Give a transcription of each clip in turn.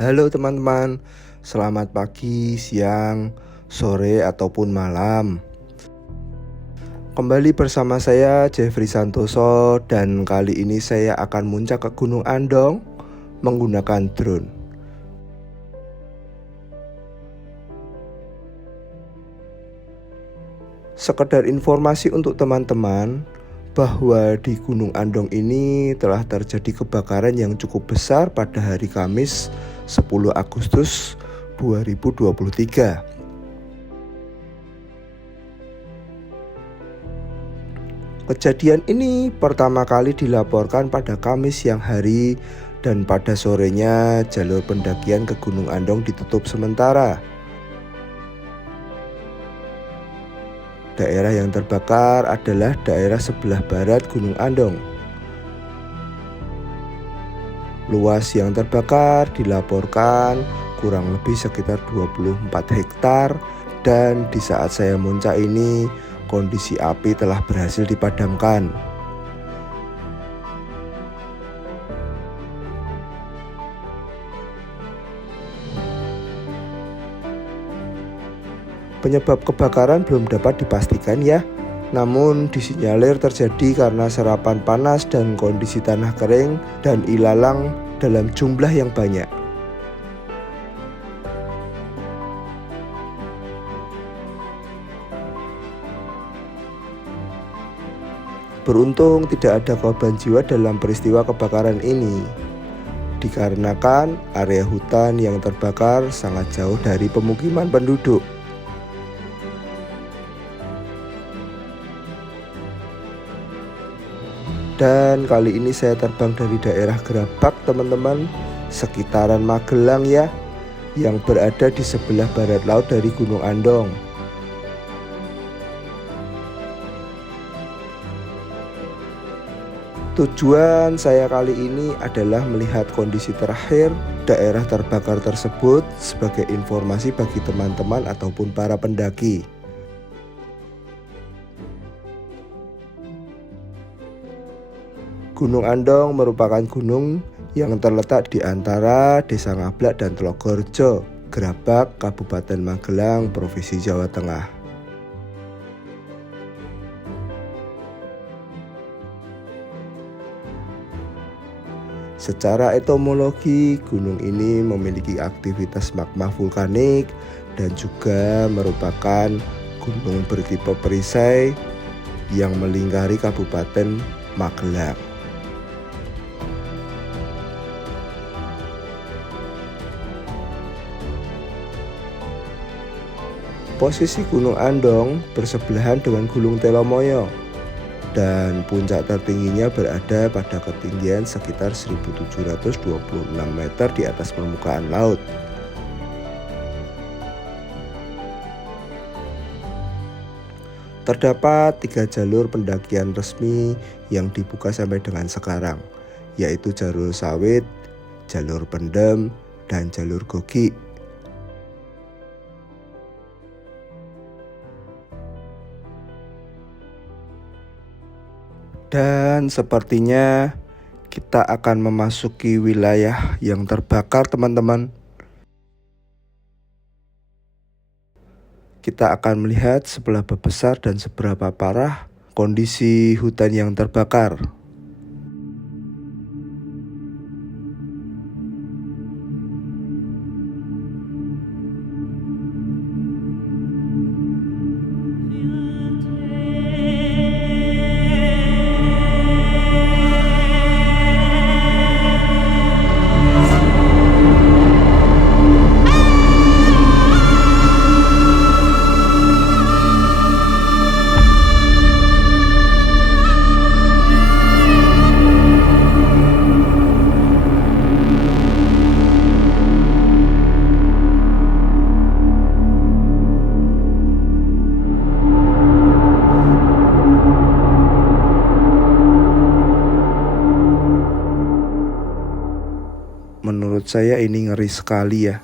Halo teman-teman, selamat pagi, siang, sore, ataupun malam. Kembali bersama saya Jeffrey Santoso dan kali ini saya akan muncak ke Gunung Andong menggunakan drone. Sekedar informasi untuk teman-teman bahwa di Gunung Andong ini telah terjadi kebakaran yang cukup besar pada hari Kamis 10 Agustus 2023. Kejadian ini pertama kali dilaporkan pada Kamis siang hari dan pada sorenya jalur pendakian ke Gunung Andong ditutup sementara. Daerah yang terbakar adalah daerah sebelah barat Gunung Andong. Luas yang terbakar dilaporkan kurang lebih sekitar 24 hektar dan di saat saya muncak ini kondisi api telah berhasil dipadamkan. Penyebab kebakaran belum dapat dipastikan ya, namun disinyalir terjadi karena serapan panas dan kondisi tanah kering dan ilalang dalam jumlah yang banyak. Beruntung tidak ada korban jiwa dalam peristiwa kebakaran ini, dikarenakan area hutan yang terbakar sangat jauh dari pemukiman penduduk. Dan kali ini saya terbang dari daerah Gerabak teman-teman, sekitaran Magelang ya, yang berada di sebelah barat laut dari Gunung Andong. Tujuan saya kali ini adalah melihat kondisi terakhir daerah terbakar tersebut sebagai informasi bagi teman-teman ataupun para pendaki. Gunung Andong merupakan gunung yang terletak di antara Desa Ngablak dan Tlogorjo, Gerabak, Kabupaten Magelang, Provinsi Jawa Tengah. Secara etimologi, gunung ini memiliki aktivitas magma vulkanik dan juga merupakan gunung bertipe perisai yang melingkari Kabupaten Magelang. Posisi Gunung Andong bersebelahan dengan Gunung Telomoyo dan puncak tertingginya berada pada ketinggian sekitar 1726 meter di atas permukaan laut. Terdapat 3 jalur pendakian resmi yang dibuka sampai dengan sekarang, yaitu jalur sawit, jalur pendem, dan jalur gogi. Dan sepertinya kita akan memasuki wilayah yang terbakar teman-teman. Kita akan melihat seberapa besar dan seberapa parah kondisi hutan yang terbakar. Menurut saya ini ngeri sekali ya.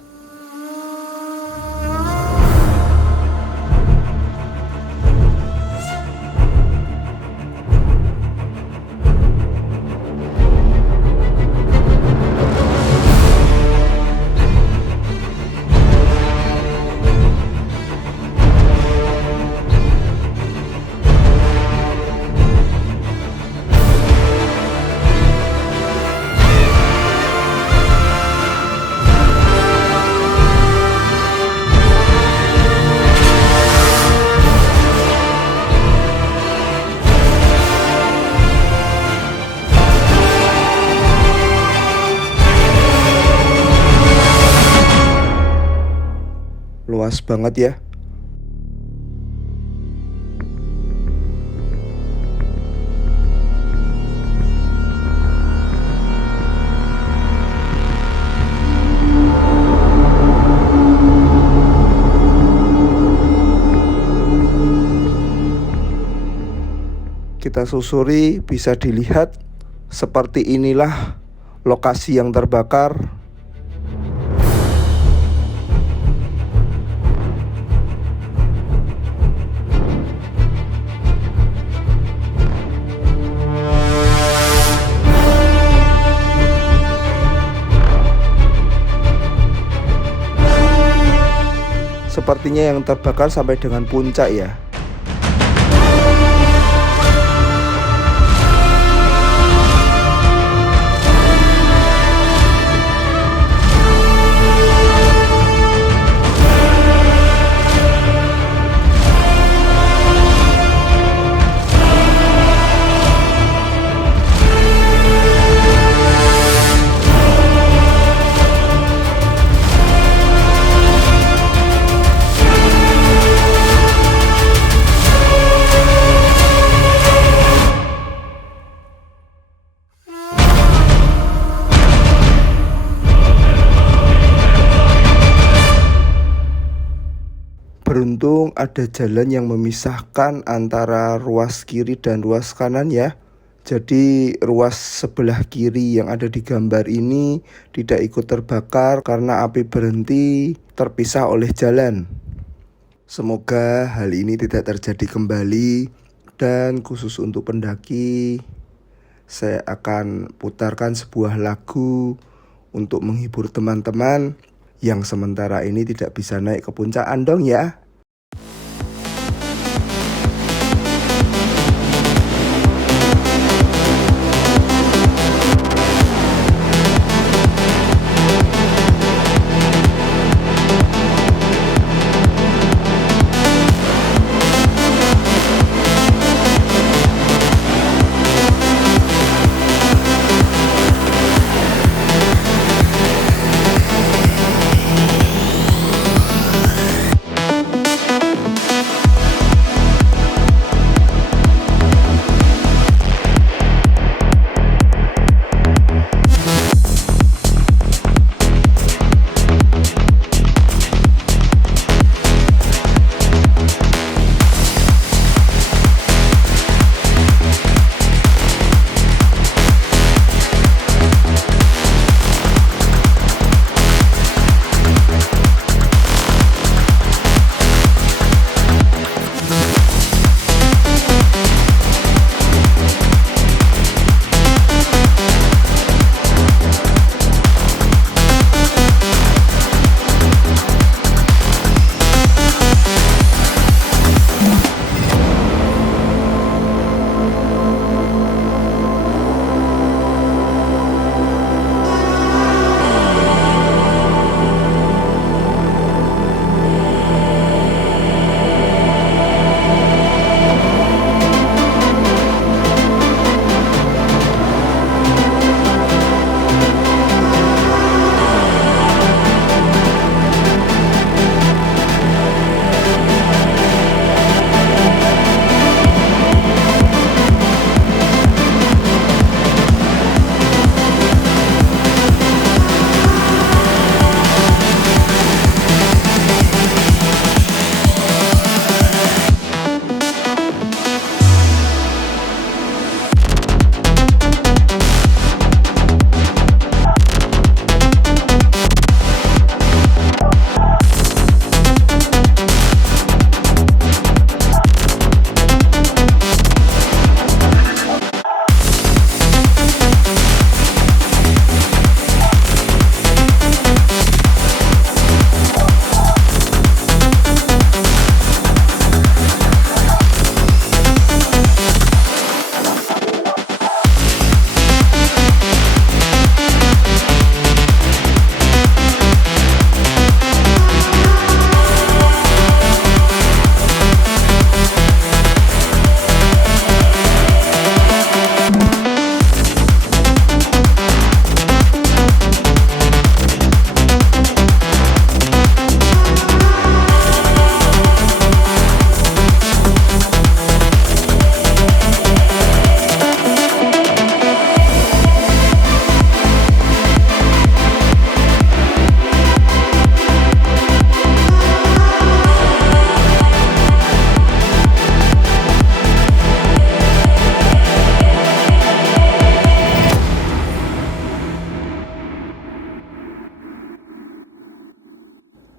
luas banget ya. Kita susuri, bisa dilihat seperti inilah lokasi yang terbakar. Sepertinya yang terbakar sampai dengan puncak ya. Beruntung ada jalan yang memisahkan antara ruas kiri dan ruas kanan ya. Jadi ruas sebelah kiri yang ada di gambar ini tidak ikut terbakar karena api berhenti terpisah oleh jalan. Semoga hal ini tidak terjadi kembali, dan khusus untuk pendaki saya akan putarkan sebuah lagu untuk menghibur teman-teman yang sementara ini tidak bisa naik ke puncak Andong ya.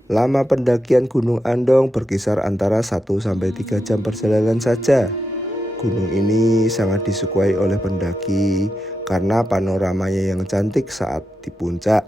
Lama pendakian Gunung Andong berkisar antara 1 sampai 3 jam perjalanan saja. Gunung ini sangat disukai oleh pendaki karena panoramanya yang cantik saat di puncak.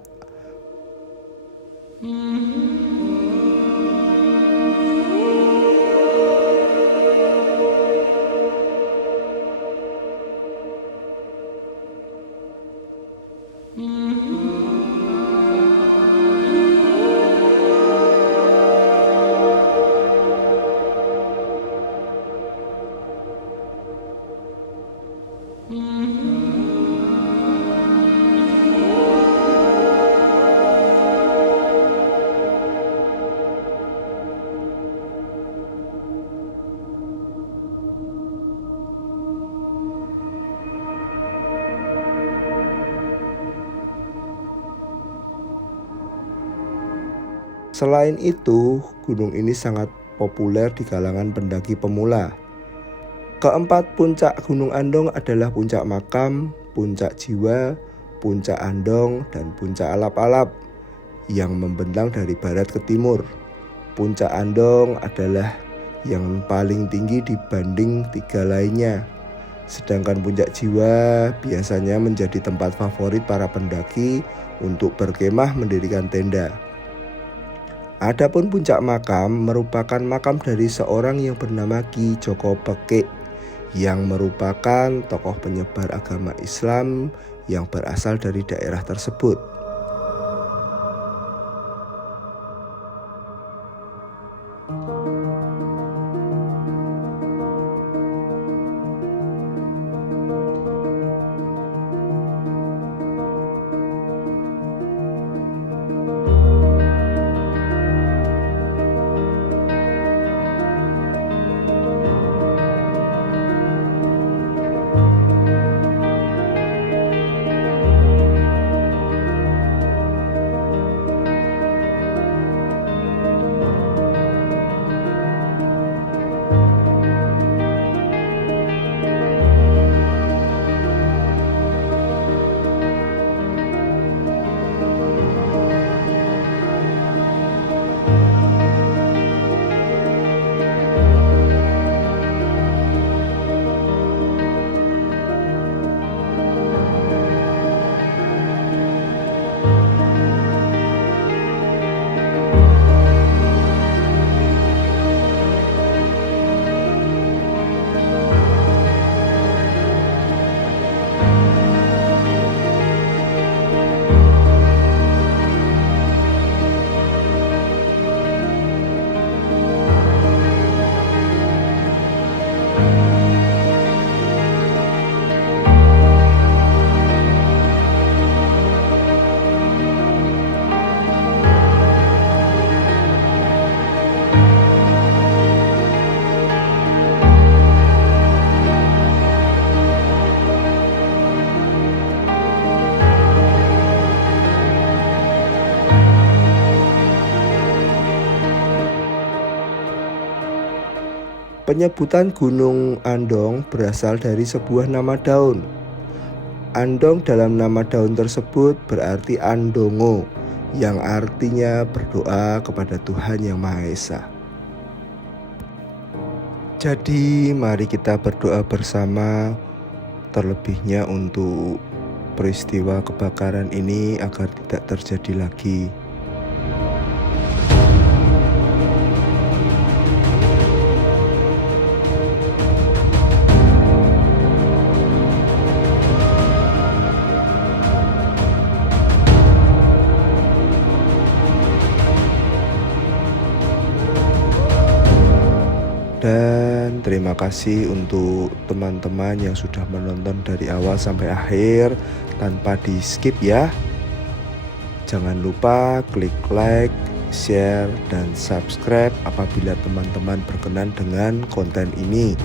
Selain itu, gunung ini sangat populer di kalangan pendaki pemula. Keempat puncak Gunung Andong adalah Puncak Makam, Puncak Jiwa, Puncak Andong, dan Puncak Alap-Alap yang membentang dari barat ke timur. Puncak Andong adalah yang paling tinggi dibanding 3 lainnya. Sedangkan Puncak Jiwa biasanya menjadi tempat favorit para pendaki untuk berkemah mendirikan tenda. Adapun Puncak Makam merupakan makam dari seorang yang bernama Ki Joko Pekik yang merupakan tokoh penyebar agama Islam yang berasal dari daerah tersebut. Penyebutan Gunung Andong berasal dari sebuah nama daun. Andong dalam nama daun tersebut berarti Andongo, yang artinya berdoa kepada Tuhan Yang Maha Esa. Jadi mari kita berdoa bersama, terlebihnya untuk peristiwa kebakaran ini agar tidak terjadi lagi. Dan terima kasih untuk teman-teman yang sudah menonton dari awal sampai akhir tanpa di skip ya. Jangan lupa klik like, share, dan subscribe apabila teman-teman berkenan dengan konten ini.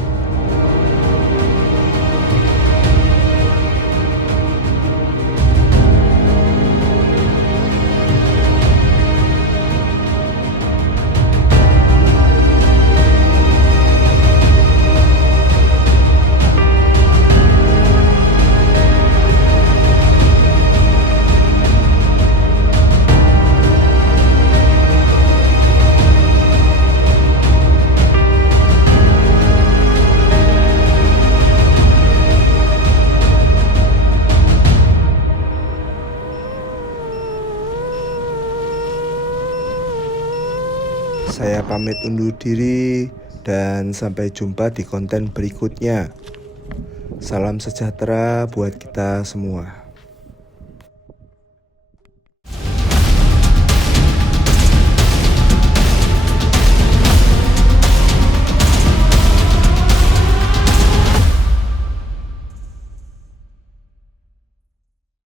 Saya pamit undur diri dan sampai jumpa di konten berikutnya. Salam sejahtera buat kita semua.